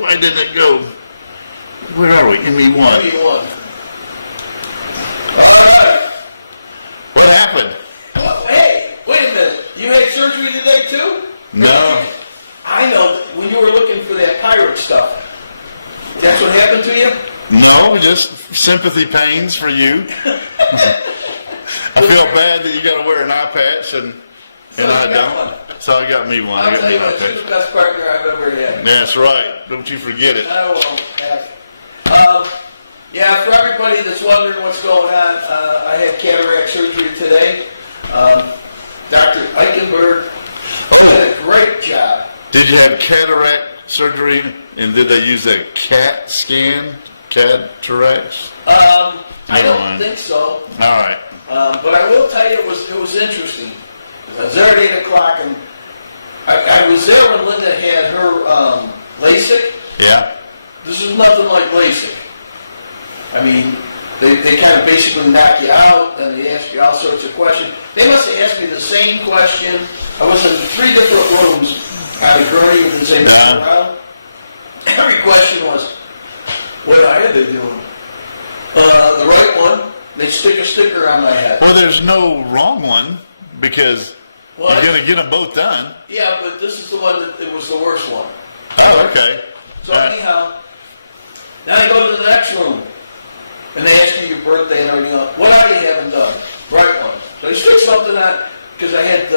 why didn't it go? Where are we? ME1. ME1. What happened? Well, hey, wait a minute. You had surgery today too? No. I know. When you were looking for that pirate stuff. That's what happened to you? No, just sympathy pains for you. I feel bad that you got to wear an eye patch and I don't. So I got me one. I'll tell you what, you're the best partner I've ever had. That's right. Don't you forget it. I won't have. Yeah, for everybody that's wondering what's going on, I had cataract surgery today. Dr. Eichenberg did a great job. Did you have cataract surgery and did they use a CAT scan? Cataracts? I don't think so. All right. But I will tell you it was interesting. I was there at 8 o'clock and I was there when Linda had her LASIK. Yeah. This is nothing like LASIK. I mean, they kind of basically knock you out and they ask you all sorts of questions. They must have asked me the same question. I was in 3 different rooms out of Gurney with the same around. Every question was, what eye are they doing? The right one, they stick a sticker on my head. Well, there's no wrong one because you're going to get them both done. Yeah, but this is the one that it was the worst one. Oh, okay. So anyhow, now I go to the next room, and they ask you your birthday and everything else. What eye you haven't done? Right one. So they stuck something on, because I had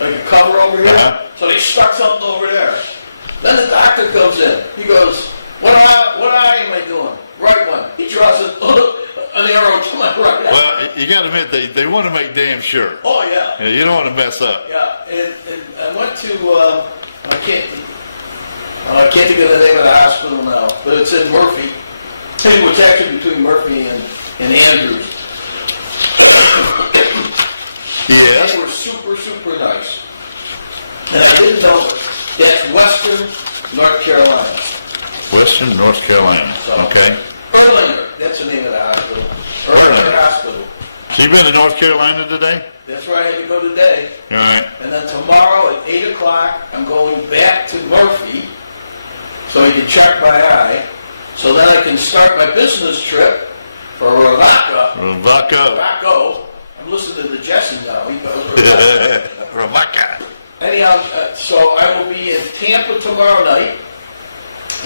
like a cover over here, so they stuck something over there. Then the doctor comes in. He goes, what eye am I doing? Right one. He draws an arrow to my right eye. Well, you got to admit, they want to make damn sure. Oh, yeah. Yeah, you don't want to mess up. Yeah, and I went to, I can't think of the name of the hospital now, but it's in Murphy. It was actually between Murphy and Andrews. Yes. They were super, super nice. And I didn't know that's Western North Carolina. Western North Carolina. So, Okay. Erlanger, that's the name of the hospital. Erlanger Hospital. So you've been to North Carolina today? That's right, I had to go today. All right. And then tomorrow at 8 o'clock, I'm going back to Murphy so I can check my eye. So then I can start my business trip for Rewaco. Rewaco. I'm listening to the Jesse now. He goes Rewaco. Anyhow, so I will be in Tampa tomorrow night.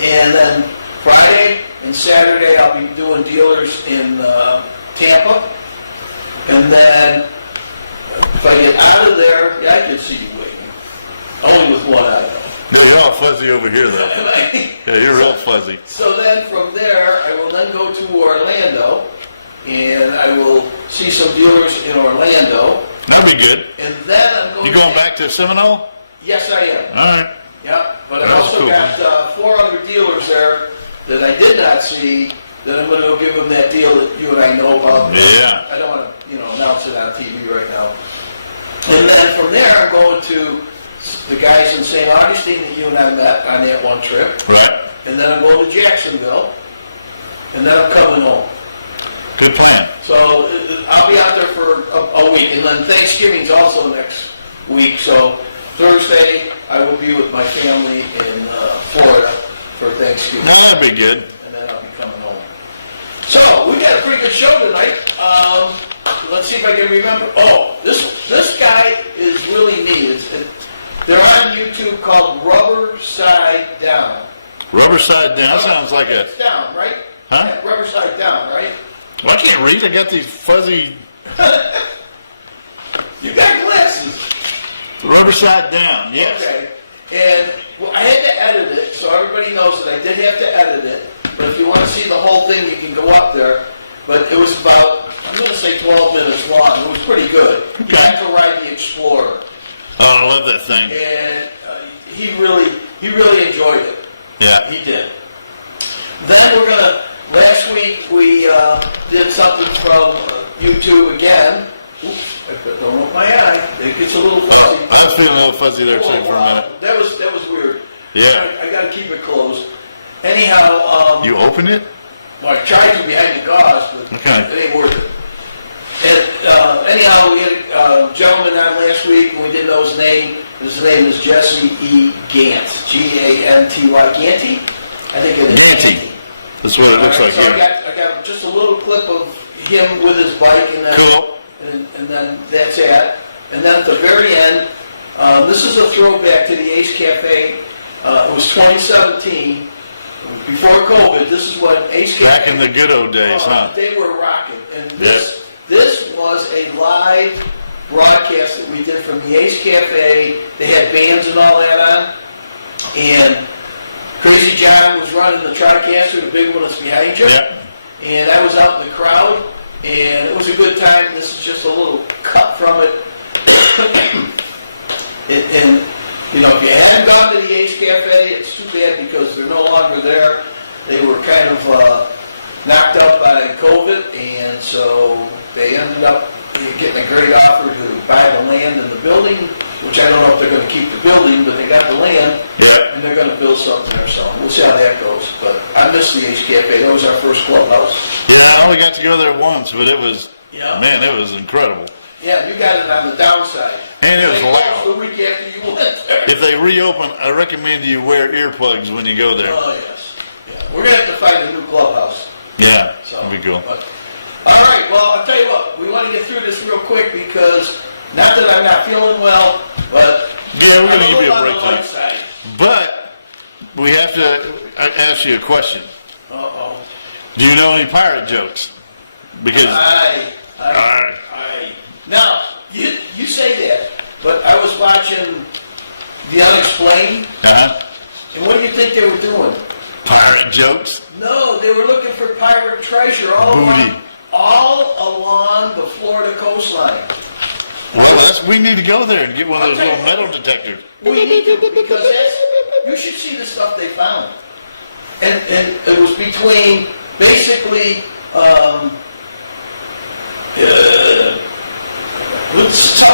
And then Friday and Saturday I'll be doing dealers in Tampa. And then if I get out of there, yeah, I can see you waiting. Only with one eye. You're all fuzzy over here, though. Yeah, you're real fuzzy. So then from there, I will then go to Orlando, and I will see some dealers in Orlando. That'll be good. And then I'm going. You going back to Seminole? Yes, I am. All right. Yeah, but I've That's also cool. got 4 other dealers there that I did not see. That I'm going to go give them that deal that you and I know about. Yeah. I don't want to, announce it on TV right now. And then from there, I'm going to the guys in St. Augustine that you and I met on that one trip. Right. And then I'm going to Jacksonville. And then I'm coming home. Good plan. So I'll be out there for a week. And then Thanksgiving's also next week. So Thursday, I will be with my family in Florida for Thanksgiving. That'll be good. And then I'll be coming home. So we got a pretty good show tonight. Let's see if I can remember. Oh, this guy is really neat. They're on YouTube called Rubber Side Down. Rubber Side Down sounds like a... It's down, right? Huh? Yeah, Rubber Side Down, right? Well, I can't read. I got these fuzzy... You got glasses. Rubber Side Down, yes. Okay. And well, I had to edit it, so everybody knows that I did have to edit it. But if you want to see the whole thing, you can go up there. But it was about, I'm going to say 12 minutes long. It was pretty good. You got to ride the Explorer. Oh, I love that thing. And he really enjoyed it. Yeah. He did. Then last week we did something from YouTube again. Oops, I don't know my eye. It gets a little fuzzy. I was feeling a little fuzzy there, too, for a minute. That was weird. Yeah. I got to keep it closed. Anyhow, You open it? well, I tried to behind the gauze, but Okay. it ain't working. And anyhow, we had a gentleman on last week, and we didn't know his name. His name is Jesse E. Gant, G-A-N-T-Y, Ganty. I think it is Ganty. That's what it looks like So here. I got just a little clip of him with his bike, and then, Cool. and then that's it. And then at the very end, this is a throwback to the Ace Cafe. It was 2017, before COVID. This is what Ace Cafe... Back in the good old days, huh? They were rocking. And this was a live broadcast that we did from the Ace Cafe. They had bands and all that on. And Crazy John was running the TriCaster, the big one that's behind you. Yep. And I was out in the crowd, and it was a good time. This is just a little cut from it. And you know, if you hadn't gone to the Ace Cafe, it's too bad because they're no longer there. They were kind of knocked up by COVID, and so they ended up getting a great offer to buy the land and the building, which I don't know if they're going to keep the building, but they got the land, and they're going to build something there, so we'll see how that goes. But I miss the Ace Cafe. That was our first clubhouse. Well, I only got to go there once, but it was, man, it was incredible. Yeah, you got it on the downside. And it was loud. The week after you went there. If they reopen, I recommend you wear earplugs when you go there. Oh, yes. Yeah. We're going to have to find a new clubhouse. Yeah, So, that'd be cool. But, all right, well, I'll tell you what. We want to get through this real quick because, not that I'm not feeling well, but Yeah, we're going to I'm give you a on the break light time. side. But we have to ask you a question. Uh-oh. Do you know any pirate jokes? Because Now, you say that, but I was watching The Unexplained, and what do you think they were doing? pirate jokes. No, they were looking for pirate treasure all along the Florida coastline. Well, we need to go there and get one of those little metal detectors. We need to, because you should see the stuff they found. And it was between, basically,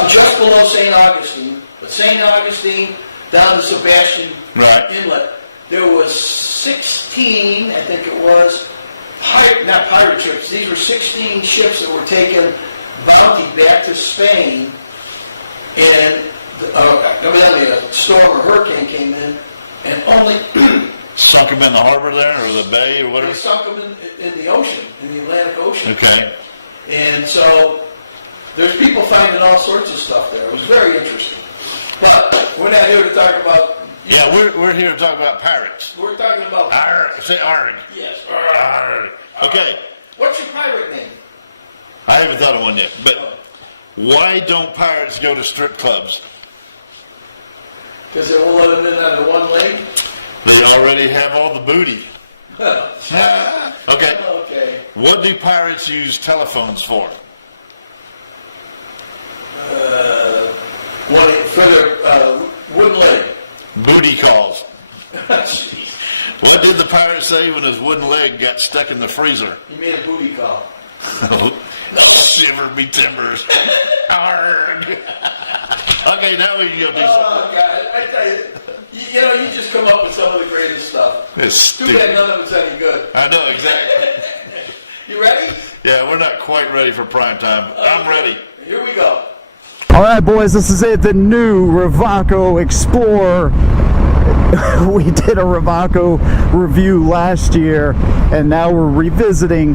just below St. Augustine, but St. Augustine down to Sebastian Inlet. There was 16, I think it was, not pirate ships. These were 16 ships that were taking bounty back to Spain, and evidently a storm or hurricane came in, and only Sunk them in the harbor there, or the bay, or they whatever? sunk them in the ocean, in the Atlantic Ocean. Okay. And so there's people finding all sorts of stuff there. It was very interesting. But we're not here to talk about... Yeah, we're here to talk about pirates. We're talking about... Say arg. Yes. Arg. Okay. What's your pirate name? I haven't thought of one yet, but why don't pirates go to strip clubs? Because they won't let them in under one leg? They already have all the booty. Okay. Okay. What do pirates use telephones for? For their wooden leg. Booty calls. Jeez. What did the pirate say when his wooden leg got stuck in the freezer? He made a booty call. Shiver me timbers. Arg. Okay, now we can go do something. Oh, God. I tell you, you just come up with some of the greatest stuff. It's Too bad stupid. none of it's any good. I know, exactly. You ready? Yeah, we're not quite ready for prime time. I'm ready. Here we go. All right, boys, this is it, the new Rewaco Explorer. We did a Rewaco review last year, and now we're revisiting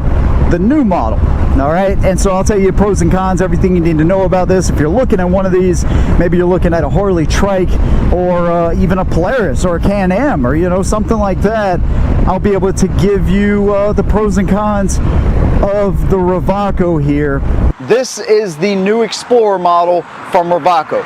the new model. All right, and so I'll tell you pros and cons, everything you need to know about this. If you're looking at one of these, maybe you're looking at a Harley Trike, or even a Polaris, or a Can-Am, or something like that, I'll be able to give you the pros and cons of the Rewaco here. This is the new Explorer model from Rewaco.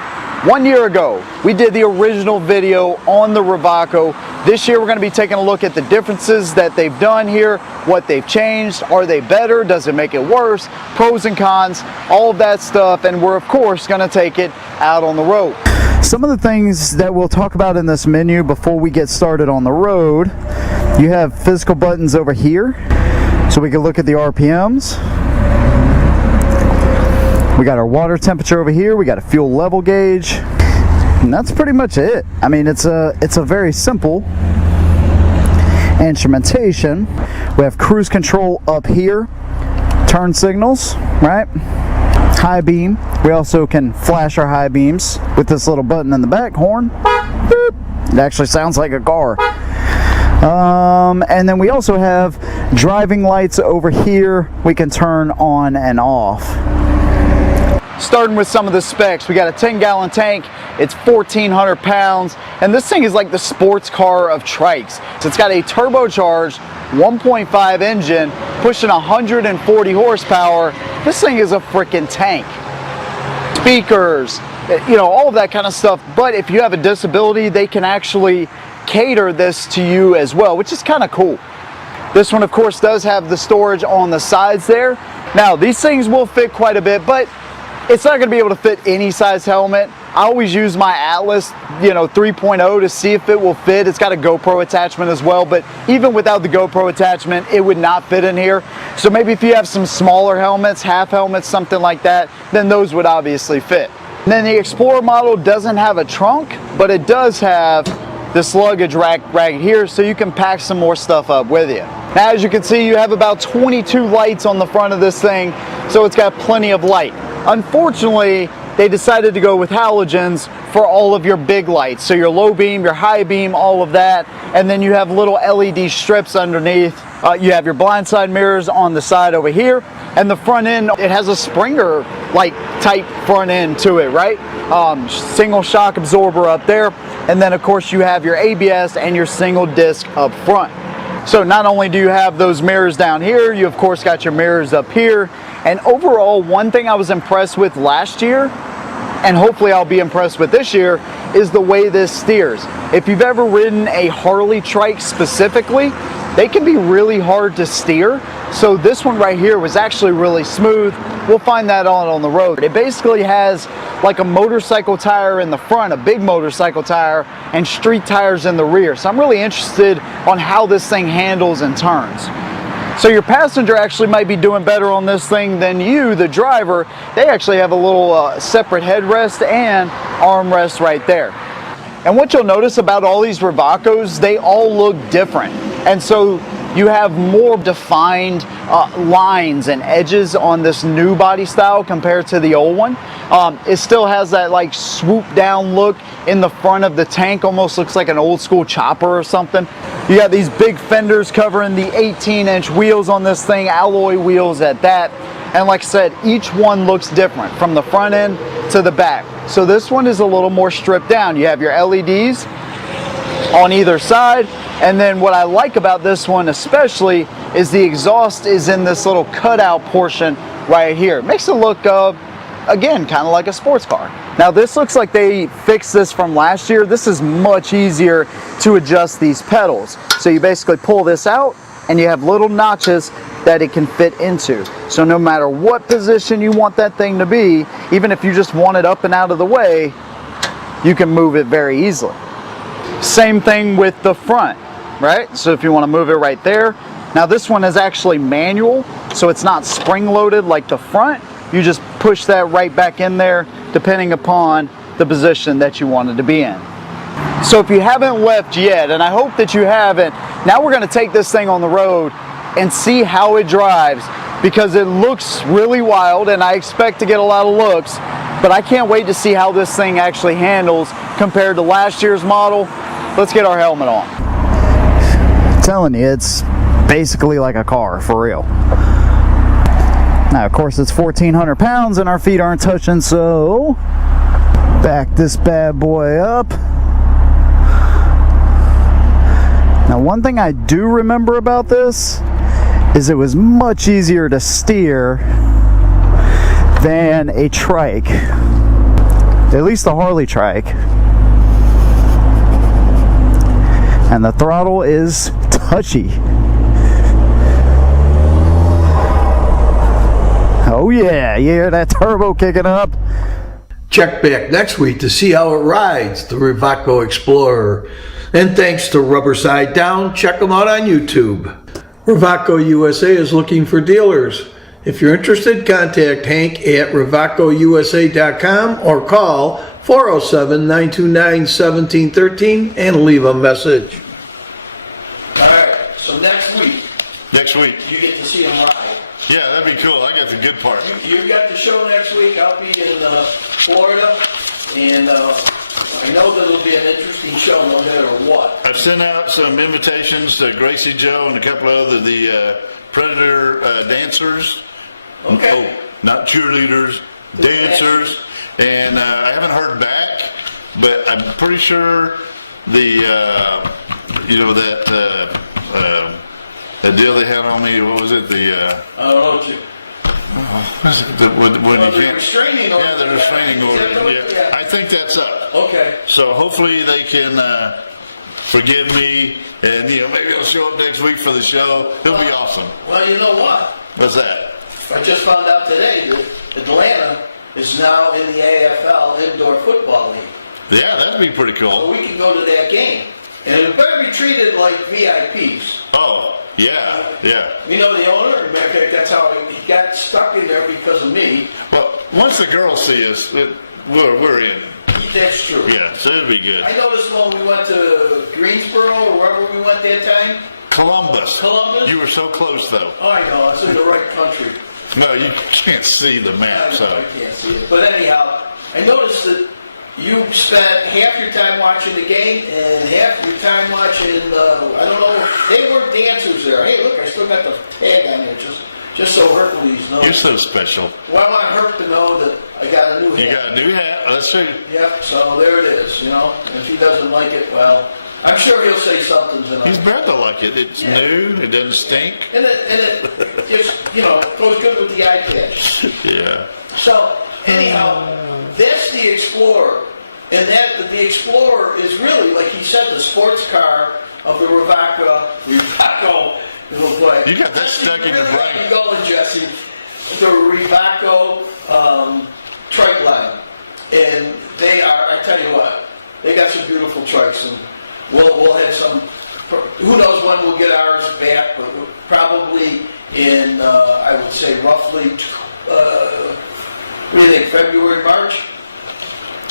1 year ago, we did the original video on the Rewaco. This year, we're going to be taking a look at the differences that they've done here, what they've changed, are they better, does it make it worse, pros and cons, all of that stuff, and we're, of course, going to take it out on the road. Some of the things that we'll talk about in this menu before we get started on the road, you have physical buttons over here, so we can look at the RPMs. We got our water temperature over here, we got a fuel level gauge, and that's pretty much it. I mean, it's a very simple instrumentation. We have cruise control up here, turn signals, right? High beam. We also can flash our high beams with this little button in the back, horn. Boop. It actually sounds like a car. And then we also have driving lights over here we can turn on and off. Starting with some of the specs, we got a 10-gallon tank, it's 1,400 pounds, and this thing is like the sports car of trikes. So it's got a turbocharged 1.5 engine pushing 140 horsepower. This thing is a freaking tank. Speakers, you know, all of that kind of stuff. But if you have a disability, they can actually cater this to you as well, which is kind of cool. This one, of course, does have the storage on the sides there. Now, these things will fit quite a bit, but it's not going to be able to fit any size helmet. I always use my Atlas, 3.0 to see if it will fit. It's got a GoPro attachment as well, but even without the GoPro attachment, it would not fit in here. So maybe if you have some smaller helmets, half helmets, something like that, then those would obviously fit. And then the Explorer model doesn't have a trunk, but it does have this luggage rack right here, so you can pack some more stuff up with you. Now, as you can see, you have about 22 lights on the front of this thing, so it's got plenty of light. Unfortunately, they decided to go with halogens for all of your big lights. So your low beam, your high beam, all of that. And then you have little LED strips underneath. You have your blindside mirrors on the side over here. And the front end, it has a Springer like type front end to it, right? Single shock absorber up there. And then of course you have your ABS and your single disc up front. So not only do you have those mirrors down here, you of course got your mirrors up here. And overall, one thing I was impressed with last year, and hopefully I'll be impressed with this year, is the way this steers. If you've ever ridden a Harley trike specifically, they can be really hard to steer. So this one right here was actually really smooth. We'll find that out on the road. It basically has like a motorcycle tire in the front, a big motorcycle tire, and street tires in the rear. So I'm really interested on how this thing handles and turns. So your passenger actually might be doing better on this thing than you, the driver. They actually have a little separate headrest and armrest right there. And what you'll notice about all these Rewacos, they all look different. And so you have more defined lines and edges on this new body style compared to the old one. It still has that like swoop down look in the front of the tank, almost looks like an old school chopper or something. You got these big fenders covering the 18-inch wheels on this thing, alloy wheels at that. And like I said, each one looks different from the front end to the back. So this one is a little more stripped down. You have your LEDs on either side. And then what I like about this one especially is the exhaust is in this little cutout portion right here. It makes it look, again, kind of like a sports car. Now this looks like they fixed this from last year. This is much easier to adjust these pedals. So you basically pull this out and you have little notches that it can fit into. So no matter what position you want that thing to be, even if you just want it up and out of the way, you can move it very easily. Same thing with the front, right? So if you want to move it right there. Now this one is actually manual, so it's not spring loaded like the front. You just push that right back in there depending upon the position that you wanted to be in. So if you haven't left yet, and I hope that you haven't, now we're going to take this thing on the road and see how it drives, because it looks really wild and I expect to get a lot of looks, but I can't wait to see how this thing actually handles compared to last year's model. Let's get our helmet on. I'm telling you, it's basically like a car, for real. Now, of course, it's 1,400 pounds and our feet aren't touching, so back this bad boy up. Now, one thing I do remember about this is it was much easier to steer than a trike, at least the Harley trike. And the throttle is touchy. Oh yeah, you hear that turbo kicking up? Check back next week to see how it rides, the Rewaco Explorer. And thanks to Rubber Side Down, check them out on YouTube. Rewaco USA is looking for dealers. If you're interested, contact Hank at RewacoUSA.com or call 407-929-1713 and leave a message. Alright, so next week. Next week. You get to see them live. Yeah, that'd be cool. I got the good part. You got the show next week. I'll be in Florida, and I know that it'll be an interesting show no matter what. I've sent out some invitations to Gracie Joe and a couple of the Predator dancers. Okay. Oh, not cheerleaders, dancers. And I haven't heard back, but I'm pretty sure that deal they had on me, what was it? I don't know, Jim. When you the can't. restraining order. Yeah, the restraining order. Yeah, I think that's up. Okay. So hopefully they can forgive me, and maybe I'll show up next week for the show. It'll be awesome. Well, you know what? What's that? I just found out today that Atlanta is now in the AFL Indoor Football League. Yeah, that'd be pretty So cool. we can go to that game. And it better be treated like VIPs. Oh, yeah. You know the owner? Matter of fact, that's how he got stuck in there because of me. Well, once the girls see us, we're in. That's true. Yeah, so it'll be good. I noticed when we went to Greensboro or wherever we went that time. Columbus. Columbus? You were so close, though. Oh, I know. It's in the right country. No, you can't see the map, I so. can't see it. But anyhow, I noticed that you spent half your time watching the game and half your time watching, I don't know, they were dancers there. Hey, look, I still got the tag on there, just so Hercules knows. You're so special. Well, I want Herc to know that I got a new hat. You got a new hat? Let's see. Yep, so there it is, And if he doesn't like it, well, I'm sure he'll say something tonight. He's bound to like it. It's new. It doesn't stink. And it just, goes good with the eye patch. Yeah. So, anyhow, that's the Explorer. And the Explorer is really, like he said, the sports car of the Rewaco. You got that stuck in your brain. Keep going, Jesse. The Rewaco trike line. And they are, I tell you what, they got some beautiful trikes. And we'll have some, who knows when we'll get ours back, but probably in, I would say, roughly, what do you think, February, March?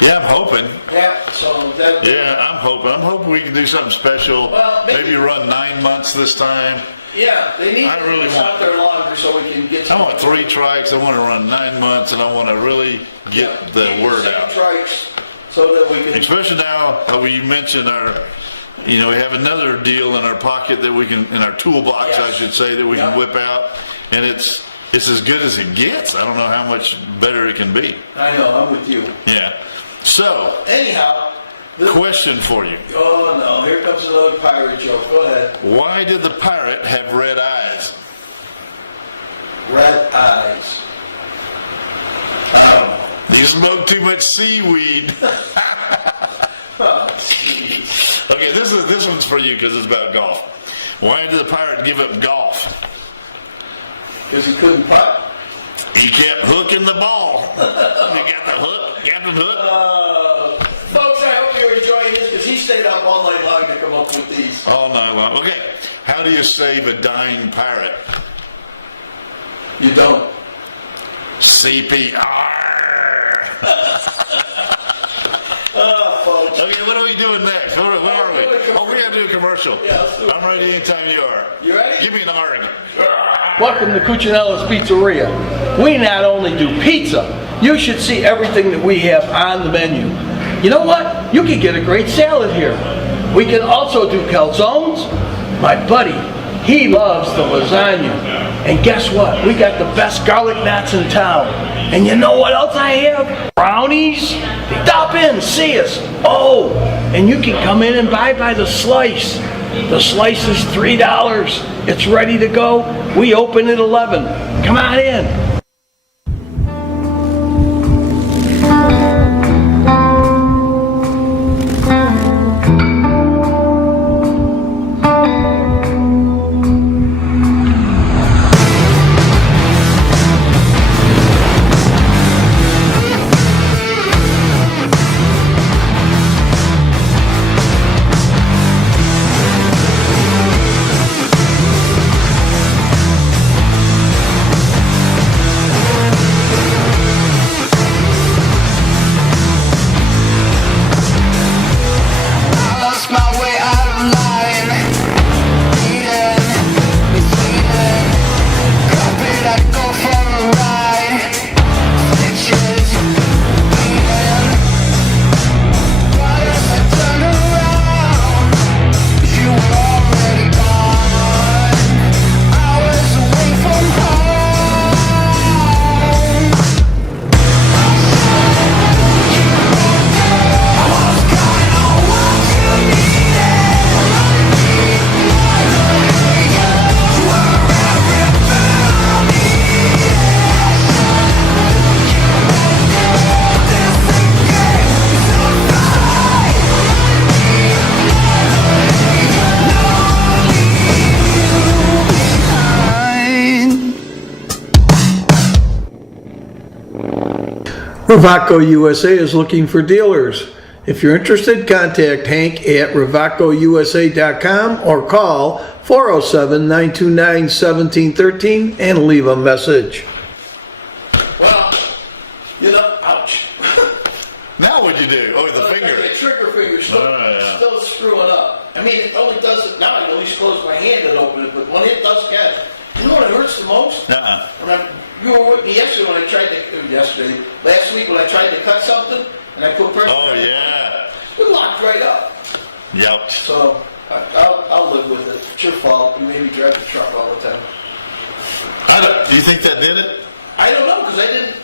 Yeah, I'm hoping. Yeah, so that... Yeah, I'm hoping. I'm hoping we can do something special. Well, maybe run 9 months this time. Yeah, they need I to really be want- out there longer so we can get I want 3 trikes. I want to run 9 months, and I want to really get the word out. Trikes so that we can... Especially now, you mentioned we have another deal in our pocket that we can, in our toolbox, Yes. I should say, that we can whip out, and it's as good as it gets. I don't know how much better it can be. I know, I'm with you. Yeah. So, Anyhow... question for you. Oh, no, here comes another pirate joke. Go ahead. Why did the pirate have red eyes? Red eyes. I don't know. You smoked too much seaweed. Oh, jeez. Okay, this one's for you because it's about golf. Why did the pirate give up golf? Because he couldn't putt. He kept hooking the ball. You got the hook, Captain Hook? Folks, I hope you're enjoying this because he stayed up all night long to come up with these. All night long. Okay, how do you save a dying pirate? You don't. CPR. Folks. Okay, what are we doing next? What are we? Oh, we got to do a commercial. Yeah, let's do it. I'm ready anytime you are. You ready? Give me an argument. Welcome to Cucinalla's Pizzeria. We not only do pizza, you should see everything that we have on the menu. You know what? You can get a great salad here. We can also do calzones. My buddy, he loves the lasagna. And guess what? We got the best garlic knots in town. And you know what else I have? Brownies. Stop in, see us. Oh, and you can come in and buy by the slice. The slice is $3. It's ready to go. We open at 11. Come on in. Rewaco USA is looking for dealers. If you're interested, contact Hank at RewacoUSA.com or call 407-929-1713 and leave a message. Well, you know, ouch. Now what'd you do? Oh, with the finger. The trigger finger still screwing up. I mean, it only does it now. I can at least close my hand and open it, but when it does get, you know what hurts the most? You were with me yesterday when I tried to, last week when I tried to cut something, and I put pressure. Oh, yeah. It locked right up. Yep. So, I'll live with it. It's your fault. You made me drive the truck all the time. Do you think that did it? I don't know, because I didn't,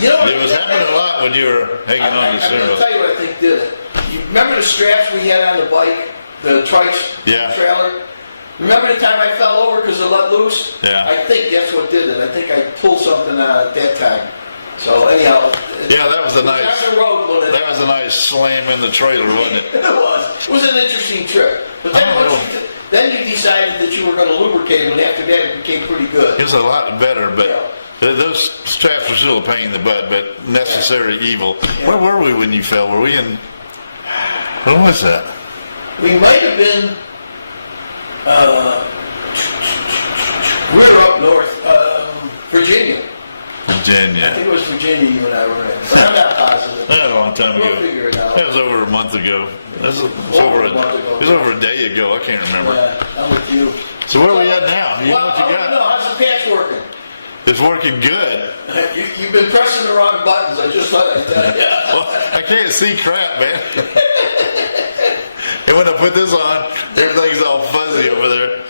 you know. It was happening a lot when you were hanging on to I'm going to tell you what I think did it. You remember the straps we had on the bike, the trikes trailer? Remember the time I fell over because it let loose? Yeah. I think that's what did it. I think I pulled something out at that time. So anyhow. Yeah, that was a nice. That was a nice slam in the trailer, wasn't it? It was. It was an interesting trip. But then you decided that you were going to lubricate it, and after that it became pretty good. It was a lot better, but those straps were still a pain in the butt, but necessary evil. Yeah. Where were we when you fell? Were we in? When was that? We might have been. We were up north, Virginia. I think it was Virginia you and I were in. I'm not positive. That was a long time ago. We'll figure it out. That was over a month ago. It was over a day ago. I can't remember. Yeah, I'm with you. So where are we at now? What you got? No, how's the patch working? It's working good. You've been pressing the wrong buttons. I just thought I'd tell you. Well, I can't see crap, man. And when I put this on, everything's all fuzzy over there.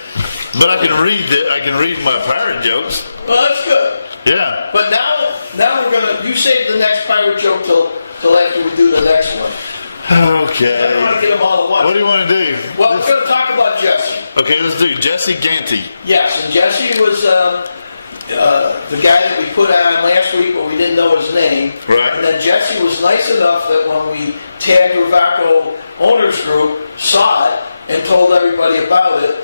But I can read it. I can read my pirate jokes. Well, that's good. Yeah. But now we're gonna. You save the next pirate joke till after we do the next one. Okay. I don't want to get them all at once. What do you want to do? Well, we're going to talk about Jesse. Okay, let's do Jesse Ganty. Yes, and Jesse was the guy that we put on last week, but we didn't know his name. Right. And then Jesse was nice enough that when we tagged Rewaco Owners Group, saw it and told everybody about it.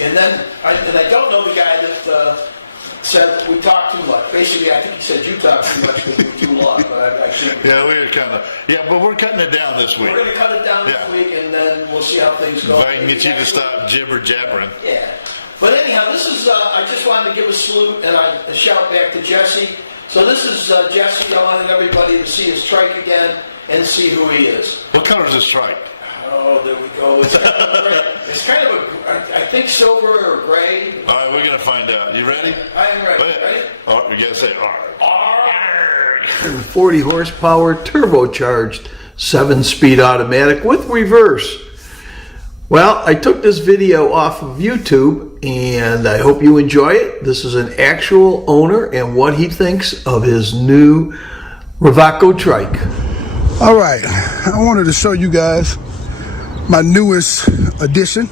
And then I don't know the guy that said we talked too much. Basically, I think he said you talked too much because we're too long. But I think yeah, we were kind of. Yeah, but we're cutting it down this week. We're going to cut it down this week, and then we'll see how things go. If I can get you to stop jibber jabbering. Yeah. But anyhow, this is. I just wanted to give a salute and a shout back to Jesse. So this is Jesse. I wanted everybody to see his trike again and see who he is. What color is this trike? Oh, there we go. It's kind of I think silver or gray. All right, we're going to find out. You ready? I am ready. Ready? Oh, we got to say arg. 40 horsepower turbocharged 7-speed automatic with reverse. Well, I took this video off of YouTube and I hope you enjoy it. This is an actual owner and what he thinks of his new Rewaco trike. All right, I wanted to show you guys my newest addition,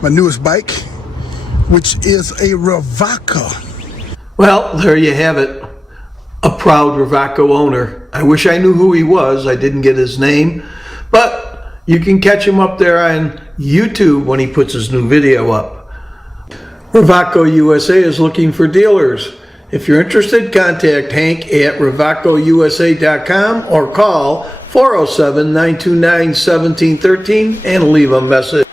my newest bike, which is a Rewaco. Well, there you have it. A proud Rewaco owner. I wish I knew who he was. I didn't get his name, but you can catch him up there on YouTube when he puts his new video up. Rewaco USA is looking for dealers. If you're interested, contact Hank at RewacoUSA.com or call 407-929-1713 and leave a message.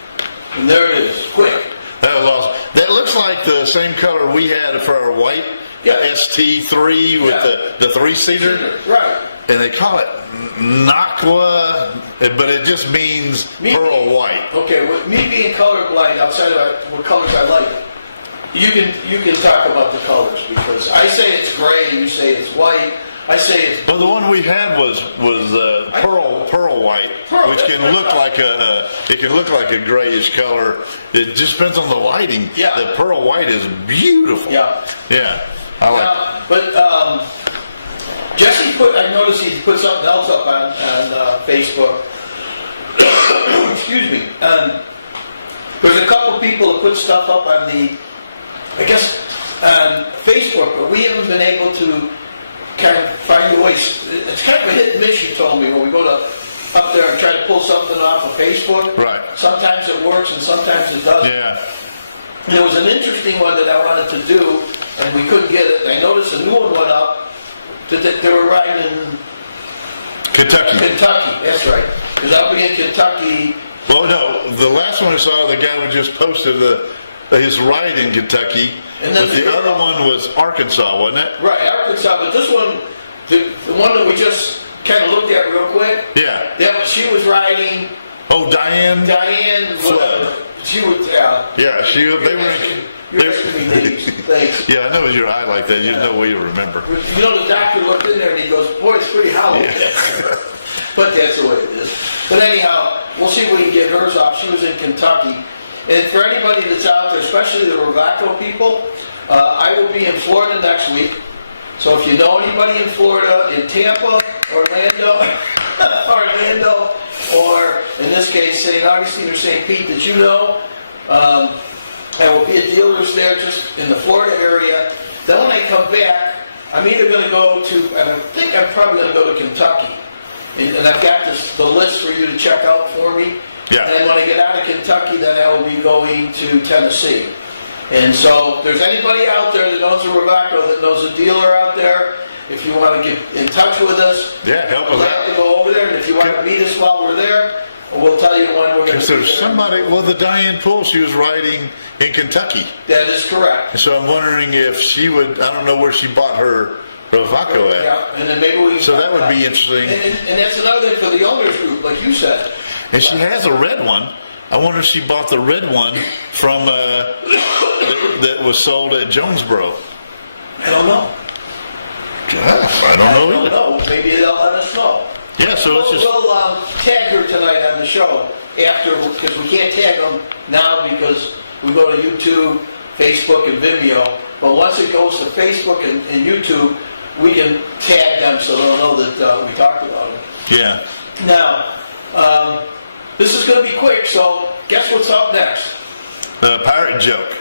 And there it is, quick. That was awesome. That looks like the same color we had for our white ST3 with the 3-seater. Right. And they call it Nakwa, but it just means pearl white. Okay, with me being colorblind, outside of what colors I like, you can talk about the colors because I say it's gray, you say it's white. I say it's. Well, the one we had was pearl white, which can look like a grayish color. It just depends on the lighting. Yeah. The pearl white is beautiful. Yeah. Yeah. I like it. But Jesse I noticed he put something else up on Facebook. Excuse me. There's a couple of people that put stuff up on Facebook, but we haven't been able to kind of find a way. It's kind of a hit and miss, you told me, when we go up there and try to pull something off of Facebook. Right. Sometimes it works and sometimes it doesn't. Yeah. There was an interesting one that I wanted to do, and we couldn't get it. I noticed a new one went up that they were riding in Kentucky. Kentucky, that's right. Because I'll be in Kentucky. Well, no, the last one I saw, the guy who just posted his ride in Kentucky, And then but the other one was Arkansas, wasn't it? Right, Arkansas, but this one, the one that we just kind of looked at real quick. Yeah. She was riding. Oh, Diane, Whatever. She was, yeah, they were in. You're asking me these things. Yeah, I know your eye like that. You know where you remember. You know, the doctor looked in there and he goes, boy, it's pretty hollow. But that's the way it is. But anyhow, we'll see if we can get hers off. She was in Kentucky. And for anybody that's out there, especially the Rewaco people, I will be in Florida next week. So if you know anybody in Florida, in Tampa, Orlando, or in this case, St. Augustine or St. Pete that you know, I will be at dealers there just in the Florida area. Then when I come back, I'm either going to go to, I think I'm probably going to go to Kentucky. And I've got the list for you to check out for me. Yeah. And then when I get out of Kentucky, then I will be going to Tennessee. And so if there's anybody out there that knows a Rewaco, that knows a dealer out there, if you want to get in touch with us, Yeah, help us we'll out. have to go over there. And if you want to meet us while we're there, we'll tell you when we're going to Because there's somebody, well, the Diane Poole, she was riding in Kentucky. That is correct. So I'm wondering if she would, I don't know where she bought her Rewaco at. Yeah, and then maybe we can So talk that would about be it. interesting. And that's another thing for the owners group, like you said. And she has a red one. I wonder if she bought the red one from, that was sold at Jonesboro. I don't know. I don't know either. No, maybe they'll let us know. Yeah, so let's just, We'll tag her tonight on the show after, because we can't tag them now because we go to YouTube, Facebook, and Vimeo. But once it goes to Facebook and YouTube, we can tag them so they'll know that we talked about it. yeah. Now, this is going to be quick, so guess what's up next? Pirate joke.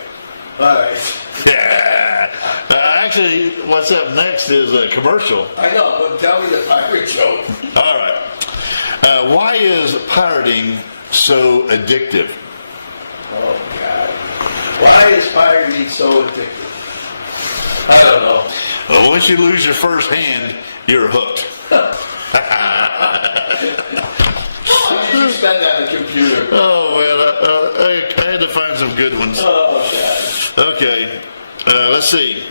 All right. Yeah. Actually, what's up next is a commercial. I know, but tell me the pirate joke. All right. Why is pirating so addictive? Oh, God. Why is pirating so addictive? I don't know. Well, once you lose your first hand, you're hooked. How did you spend on a computer? Oh, man, I had to find some good ones. Oh, God. Okay, let's see.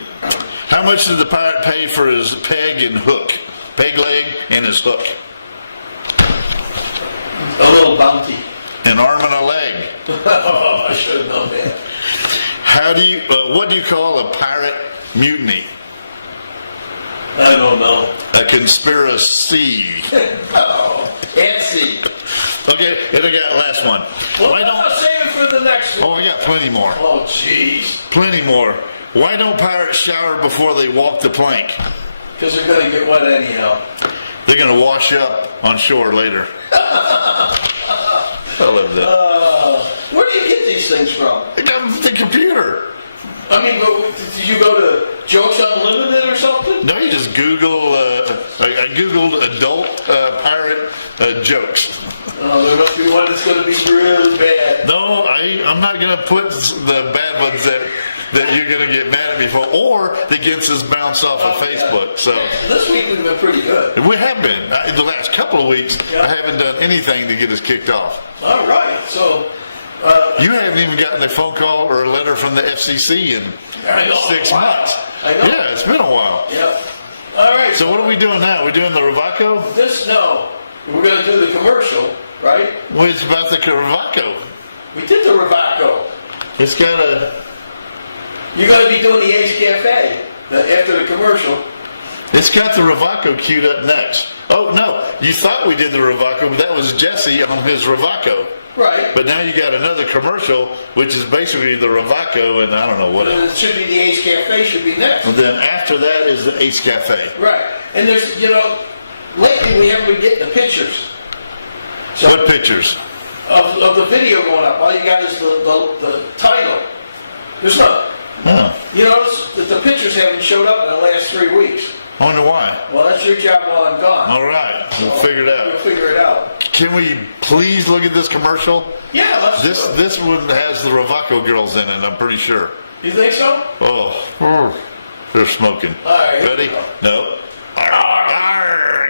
How much did the pirate pay for his peg and hook? Peg leg and his hook. A little bounty. An arm and a leg. Oh, I should have known that. What do you call a pirate mutiny? I don't know. A conspiracy. Oh, Etsy. Okay, and I got last one. Why I'll don't? save it for the next one. Oh, I got plenty more. Oh, jeez. Plenty more. Why don't pirates shower before they walk the plank? Because they're going to get wet anyhow. They're going to wash up on shore later. I love that. Where do you get these things from? I got them from the computer. I mean, did you go to Jokes Unlimited or something? No, you just Google. I Googled adult pirate jokes. Oh, there must be one that's going to be really bad. No, I'm not going to put the bad ones that you're going to get mad at me for, or that gets us bounced off of Facebook. So This week we've been pretty good. we have been. In the last couple of weeks, Yeah. I haven't done anything to get us kicked off. All right, so You haven't even gotten a phone call or a letter from the FCC in I know. 6 Wow. months. I know. Yeah, it's been a while. yeah. All right. So what are we doing now? We're doing the Rewaco? We're going to do the commercial, right? Well, it's about the Rewaco. We did the Rewaco. It's got a. You're going to be doing the Ace Cafe after the commercial. It's got the Rewaco queued up next. Oh no, you thought we did the Rewaco, but that was Jesse on his Rewaco. Right. But now you got another commercial, which is basically the Rewaco, and I don't know what And else. it should be the Ace Cafe should be next. And then after that is the Ace Cafe. Right. And there's, lately we haven't been getting the pictures. So What pictures? of the video going up. All you got is the title. There's none. Oh, You notice that the pictures haven't showed up in the last 3 weeks. I wonder why. Well, that's your job while I'm gone. All right, we'll figure it We'll out. figure it out. Can we please look at this commercial? Yeah, let's do it. This one has the Rewaco girls in it, I'm pretty sure. You think so? Oh, they're smoking. All right, here Ready? we go. No. Arr, arr,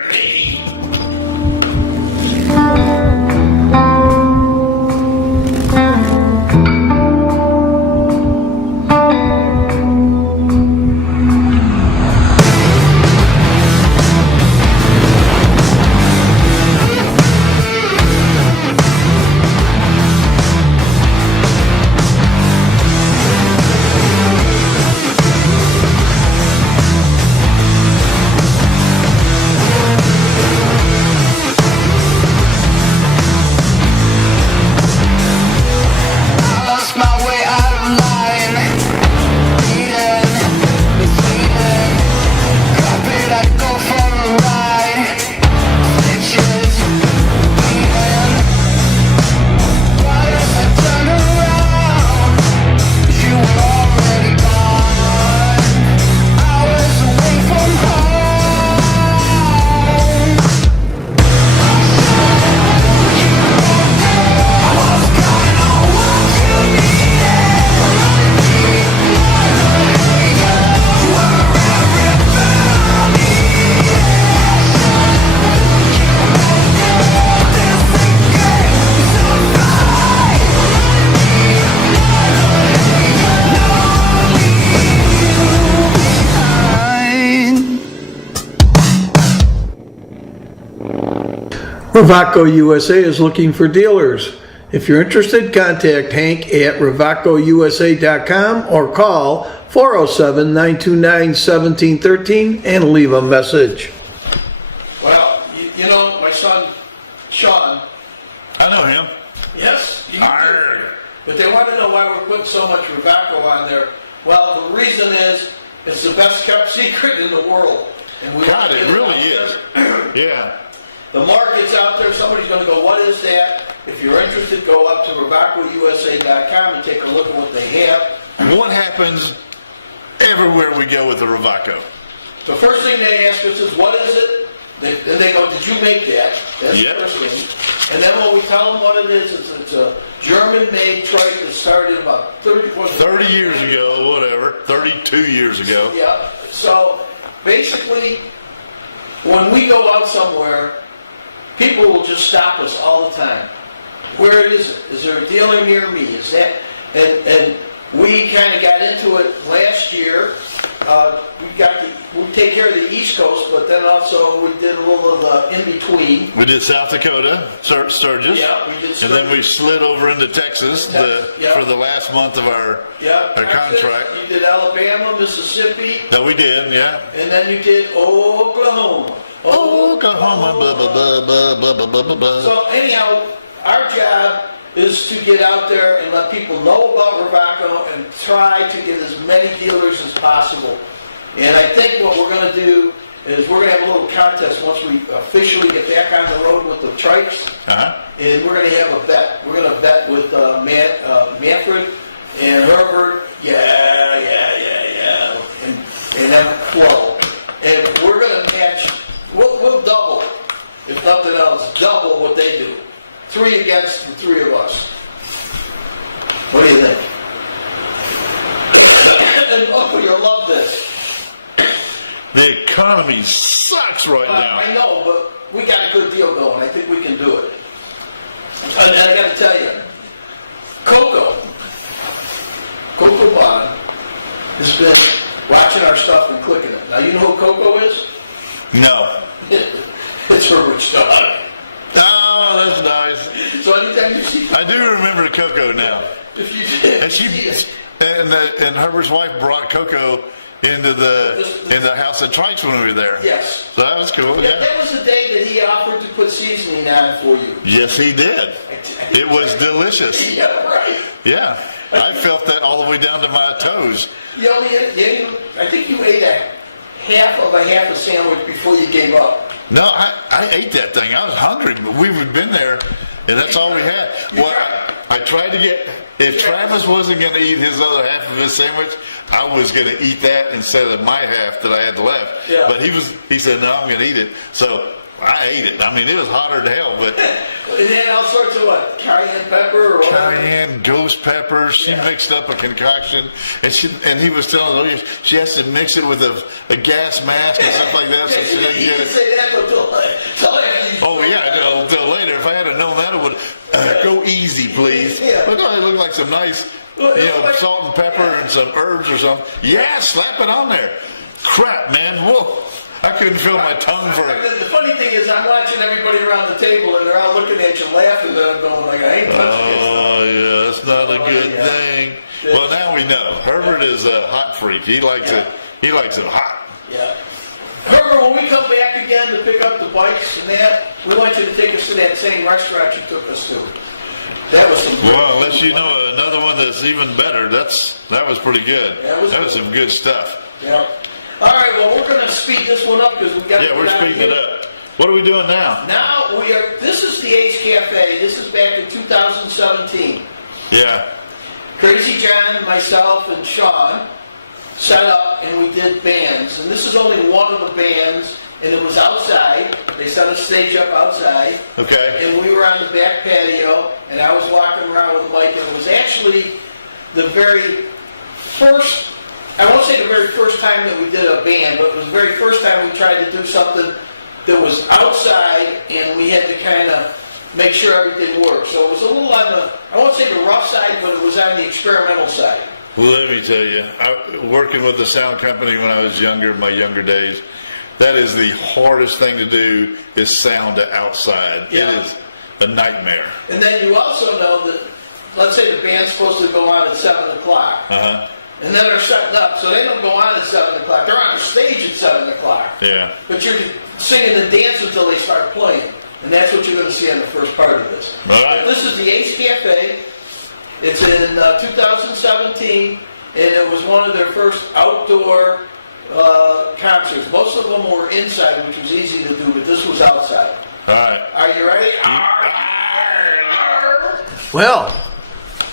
Rewaco USA is looking for dealers. If you're interested, contact Hank at RewacoUSA.com or call 407-929-1713 and leave a message. Well, you know, my son, Shawn, I know him. yes, he Arr. but they want to know why we're putting so much Rewaco on there. Well, the reason is, it's the best kept secret in the world. And we God, it really is. Yeah. The market's out there, somebody's gonna go, what is that? If you're interested, go up to RewacoUSA.com and take a look at what they have. What happens everywhere we go with the Rewaco? The first thing they ask us is, what is it? Then they go, did you make that? That's Yep. the first thing. And then when we tell them what it is, it's a German-made trike that started about 30 years ago, whatever, 32 years ago. Yeah, so basically, when we go out somewhere, people will just stop us all the time. Where is it? Is there a dealer near me? Is that, and we kind of got into it last year. We take care of the East Coast, but then also we did a little of the in-between. We did South Dakota, Sturgis. Yeah, we did And then we slid over into Texas Yeah. for the last month of our Texas, contract. You did Alabama, Mississippi, No, we did, yeah. and then you did Oklahoma. Oklahoma, blah, blah, blah, blah, blah, blah, blah, blah. So anyhow, our job is to get out there and let people know about Rewaco and try to get as many dealers as possible. And I think what we're going to do is we're going to have a little contest once we officially get back on the road with the trikes. Uh-huh. And we're going to have a bet. We're going to bet with Manfred and Herbert. Yeah. And then Flo. And we're going to match. We'll double it. If nothing else, double what they do. 3 against the 3 of us. What do you think? And Uncle, you'll love this. The economy sucks right now. I know, but we got a good deal going. I think we can do it. And I got to tell you, Coco Bond has been watching our stuff and clicking it. Now, you know who Coco is? No. It's Herbert's dog. Oh, that's nice. So anytime you see, I do remember Coco now. if you did, And Herbert's wife brought Coco into the house of trikes when we were there. yes. So that was cool, Yeah, yeah. that was the day that he offered to put seasoning on for you. Yes, he did. It was delicious. Yeah, right. Yeah. I felt that all the way down to my toes. You only ate, I think you ate a half a sandwich before you gave up. No, I ate that thing. I was hungry, but we've been there, and that's all we had. Well, I tried to get, if Travis wasn't going to eat his other half of his sandwich, I was going to eat that instead of my half that I had left. Yeah. But he said, no, I'm going to eat it. So I ate it. I mean, it was hotter than hell, but And then all sorts of what? Cayenne pepper or whatever? cayenne, ghost peppers, she mixed up a concoction, and he was telling her she has to mix it with a gas mask and stuff like that. So she You doesn't get didn't it. say that until after you... Oh yeah, until later. If I had known that, it would go easy, please. Yeah. But no, it looked like some nice, salt and pepper and some herbs or something. Yeah, slap it on there. Crap, man. Whoa. I couldn't feel my tongue for it. The funny thing is, I'm watching everybody around the table, and they're all looking at you laughing, and I'm going like, I ain't touching this. Oh yeah, that's not a good thing. Well, now we know. Herbert is a hot freak. He likes it. He likes it hot. Yeah. Remember, when we come back again to pick up the bikes and that, we want you to take us to that same restaurant you took us to. That was some Well, unless you know another one that's even better. That was pretty good. That was That was some good stuff. Yeah. All right, well, we're going to speed this one up because we got to Yeah, we're get out of speeding here. it up. What are we doing now? Now this is the Ace Cafe. This is back in 2017. Yeah. Crazy John, myself, and Shawn set up and we did bands. And this is only one of the bands, and it was outside. They set a stage up outside. Okay. And we were on the back patio, and I was walking around with Mike, and it was actually the very first, I won't say the very first time that we did a band, but it was the very first time we tried to do something that was outside, and we had to kind of make sure everything worked. So it was a little on the, I won't say the rough side, but it was on the experimental side. Well, let me tell you, working with the sound company when I was younger, my younger days, That is the hardest thing to do, is sound outside. Yeah. It is a nightmare. And then you also know that, let's say the band's supposed to go on at 7 o'clock. Uh-huh. And then they're setting up, so they don't go on at 7 o'clock. They're on a stage at 7 o'clock. Yeah. But you're singing and dancing until they start playing. And that's what you're going to see on the first part of this. Right. This is the Ace Cafe. It's in 2017, and it was one of their first outdoor concerts. Most of them were inside, which was easy to do, but this was outside. All right. Are you ready? Well,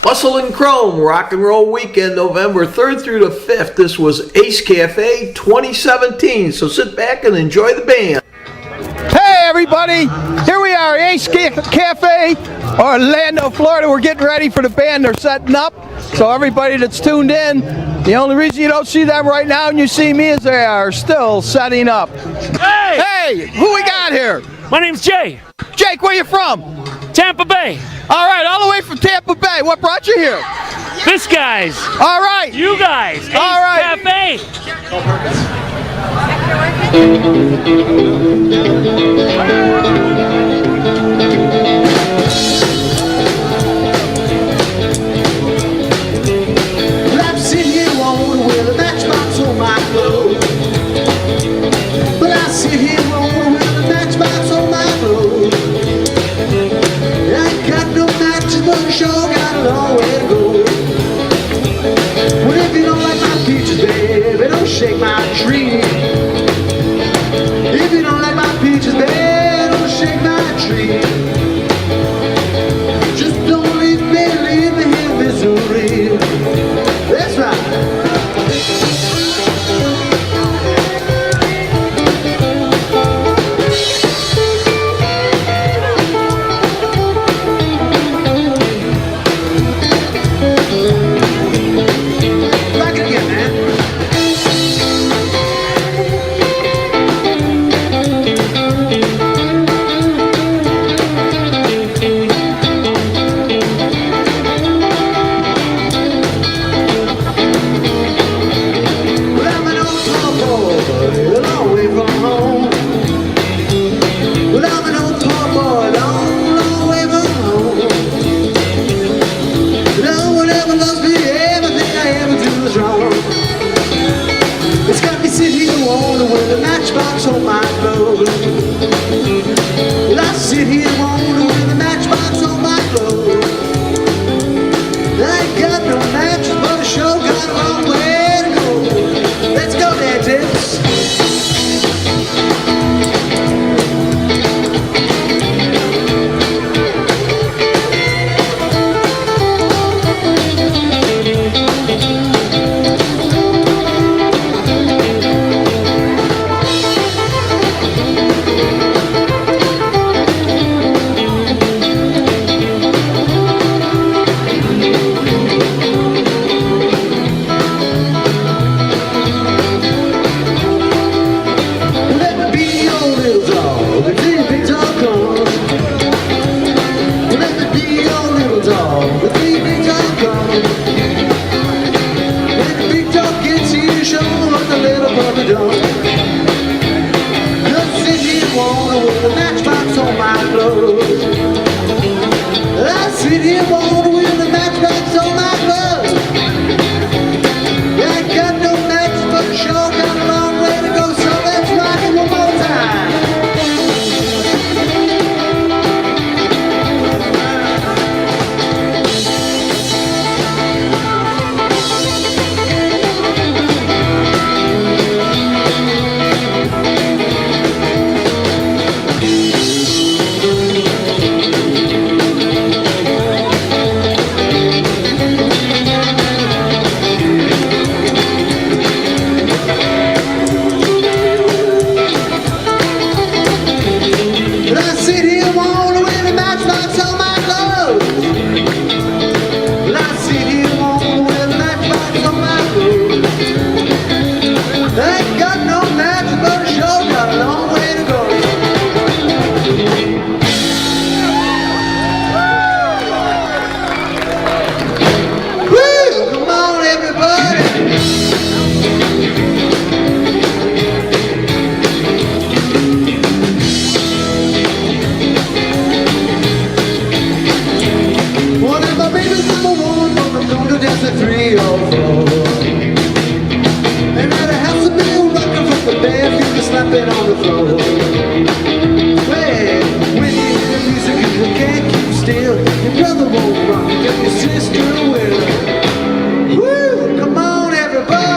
Bustle and Chrome Rock and Roll Weekend, November 3rd through the 5th. This was Ace Cafe 2017. So sit back and enjoy the band. Hey everybody, here we are, Ace Cafe, Orlando, Florida. We're getting ready for the band. They're setting up. So everybody that's tuned in, the only reason you don't see them right now and you see me is they are still setting up. Hey! Hey, who we got here? My name's Jay. Jake, where you from? Tampa Bay. All right, all the way from Tampa Bay. What brought you here? This guy's. All right. You guys. Ace All right. Cafe. I've seen you on with a matchbox on my clothes. But I sit here on with a matchbox on my clothes. I ain't got no matches, but I sure got a long way to go. Well, if you don't like my peaches, baby, don't shake my tree. If you don't like my peaches, baby, don't shake my tree. all floor. And now the house is built rocking from the bare feet to slapping on the floor. Well, when you hear the music you can't keep still. Your brother won't rock, and your sister will. Woo! Come on, everybody!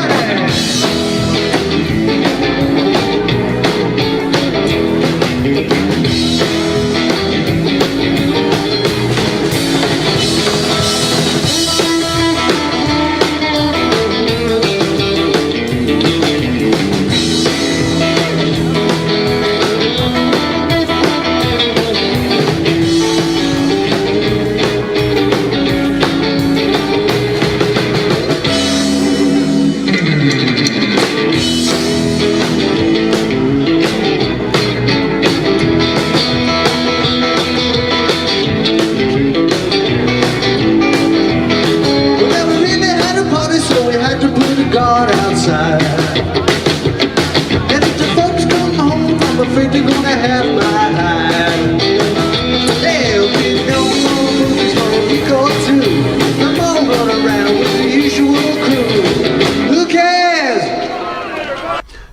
Who cares?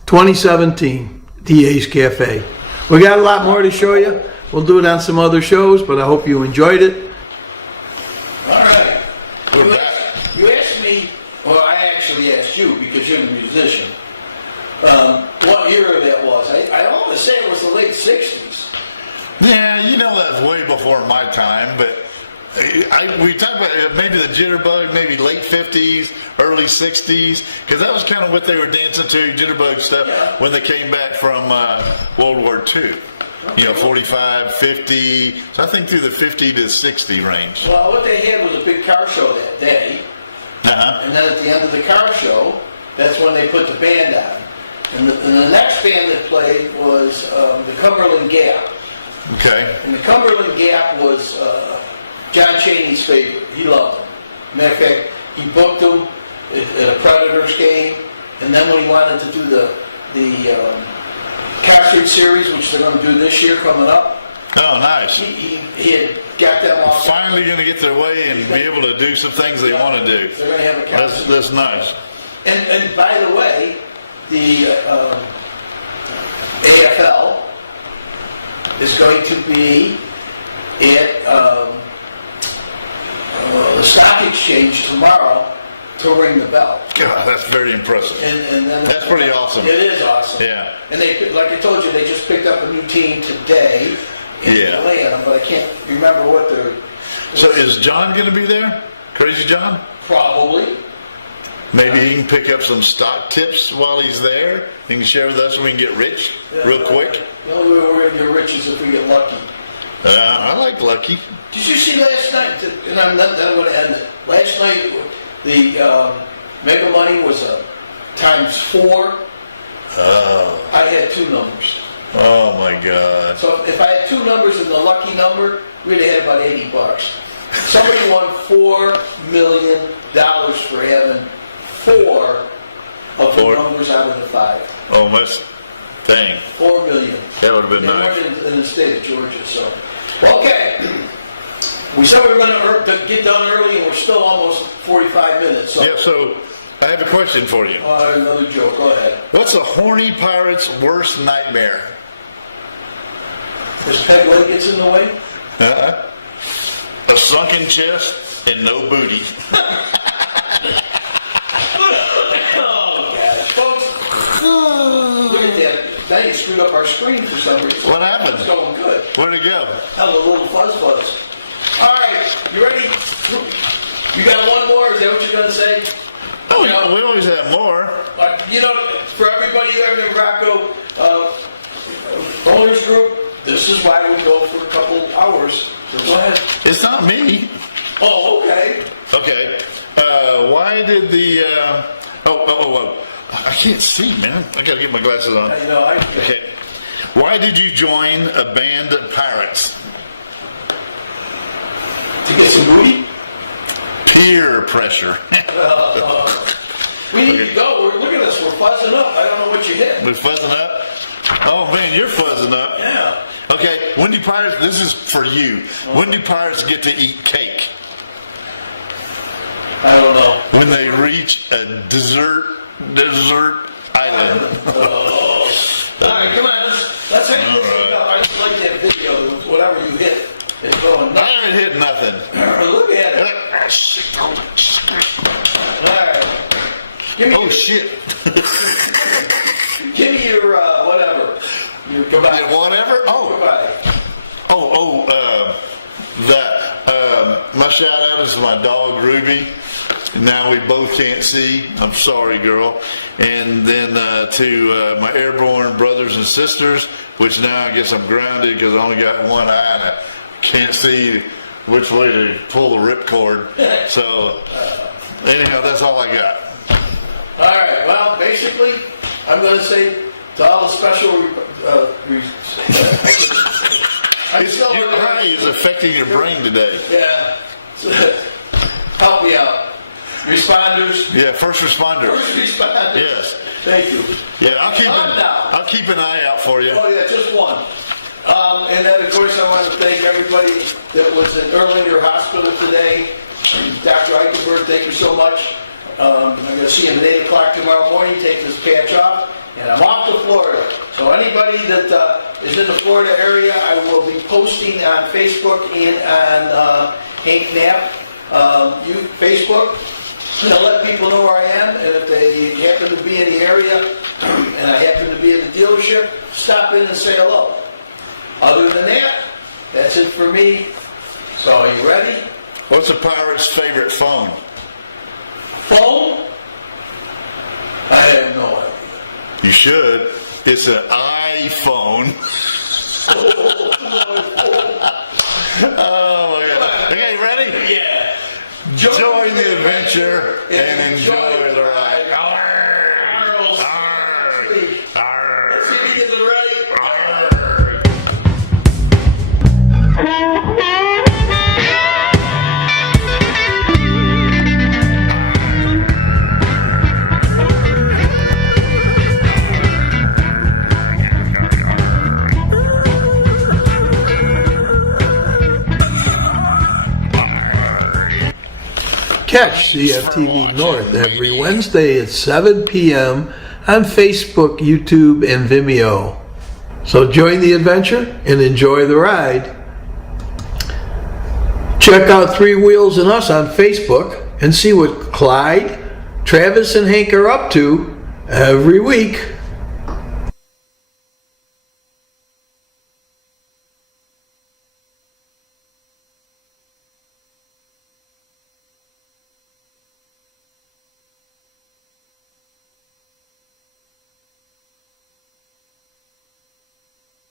2017, DA's Cafe. We got a lot more to show you. We'll do it on some other shows, but I hope you enjoyed it. All right. You asked me, well, I actually asked you because you're the musician, what era that was. I want to say it was the late 60s. Yeah, you know that's way before my time, but we talk about maybe the jitterbug, maybe late 50s, early 60s, because that was kind of what they were dancing to, jitterbug stuff, when they came back from World War II. You know, 45, 50, so I think through the 50 to 60 range. Well, what they had was a big car show that day, and then at the end of the car show, that's when they put the band on. And the next band that played was the Cumberland Gap. Okay. And the Cumberland Gap was John Chaney's favorite. He loved them. Matter of fact, he booked them at a Predators game, and then when he wanted to do the concert series, which they're going to do this year coming up, Oh, nice. he had got them off. Finally going to get their way and be able to do some things they want to do. They're going to have a concert. That's nice. And by the way, the AFL is going to be at the Stock Exchange tomorrow to ring the bell. God, that's very impressive. And then That's pretty awesome. It is awesome. Yeah. And they, like I told you, they just picked up a new team today in Atlanta, but I can't remember what they're. So is John going to be there? Crazy John? Probably. Maybe he can pick up some stock tips while he's there. He can share with us and we can get rich real quick. The only way we're going to get rich is if we get lucky. I like lucky. Did you see last night? And I'm going to end it. Last night, the Mega Money was times 4. Oh. I had 2 numbers. Oh my God. So if I had 2 numbers and the lucky number, we'd have had about $80. Somebody won $4 million for having 4 of the numbers out of the 5. Oh, that's dang. $4 million. That would have been They nice. weren't in the state of Georgia, so. Okay. We said we were going to get done early, and we're still almost 45 minutes. So. Yeah, so I have a question for you. Another joke. Go ahead. What's a horny pirate's worst nightmare? His peg leg gets in the way? A sunken chest and no booty. Oh, God. Folks, look at that. Now you screwed up our screen for some reason. What happened? It's going good. Where'd it go? Have a little fuzz. All right, you ready? You got one more? Is that what you're going to say? Oh, yeah, we always have more. You know, for everybody here in the Rewaco owners group, this is why we go for a couple hours. So go ahead. It's not me. Oh, okay. Okay. Why did the... I can't see, man. I gotta get my glasses on. I know. Okay. Why did you join a band of pirates? To get some booty? Peer pressure. We need to go. Look at us. We're fuzzing up. I don't know what you hit. We're fuzzing up? Oh, man, you're fuzzing up. Yeah. Okay, when do pirates... This is for you. When do pirates get to eat cake? I don't know. when they reach a desert island. All right, come on, let's hang this thing up. I just like that video, whatever you hit, it's going I nuts. ain't hit nothing. Look at it. All right. Oh shit. Give me your, whatever. Your goodbye. Yeah, whatever? Oh. Goodbye. My shout out is to my dog Ruby. Now we both can't see. I'm sorry, girl. And then to my airborne brothers and sisters, which now I guess I'm grounded because I only got one eye and I can't see which way to pull the ripcord. So anyhow, that's all I got. All right, well, basically, I'm going to say to all the special... Your eye is affecting your brain today. Yeah. Help me out. Responders. Yeah, first responder. First responders. Yes. Thank you. Yeah, I'll keep an eye out for you. Oh, yeah, just one. And then, of course, I want to thank everybody that was at Erlanger Hospital today. Dr. Eichenberg, thank you so much. I'm going to see him at 8 o'clock tomorrow morning, taking his patch off, and I'm off to Florida. So anybody that is in the Florida area, I will be posting on Facebook and on Hank Knapp, Facebook, to let people know where I am, and if they happen to be in the area, and I happen to be in the dealership, stop in and say hello. Other than that, that's it for me. So are you ready? What's a pirate's favorite phone? Phone? I have no idea. You should. It's an iPhone. Oh my God. Okay, ready? Yeah. Join the adventure and enjoy the ride. Let's see if he gets it right. Catch CFTV North every Wednesday at 7 p.m. on Facebook, YouTube, and Vimeo. So join the adventure and enjoy the ride. Check out Three Wheels and Us on Facebook and see what Clyde, Travis, and Hank are up to every week.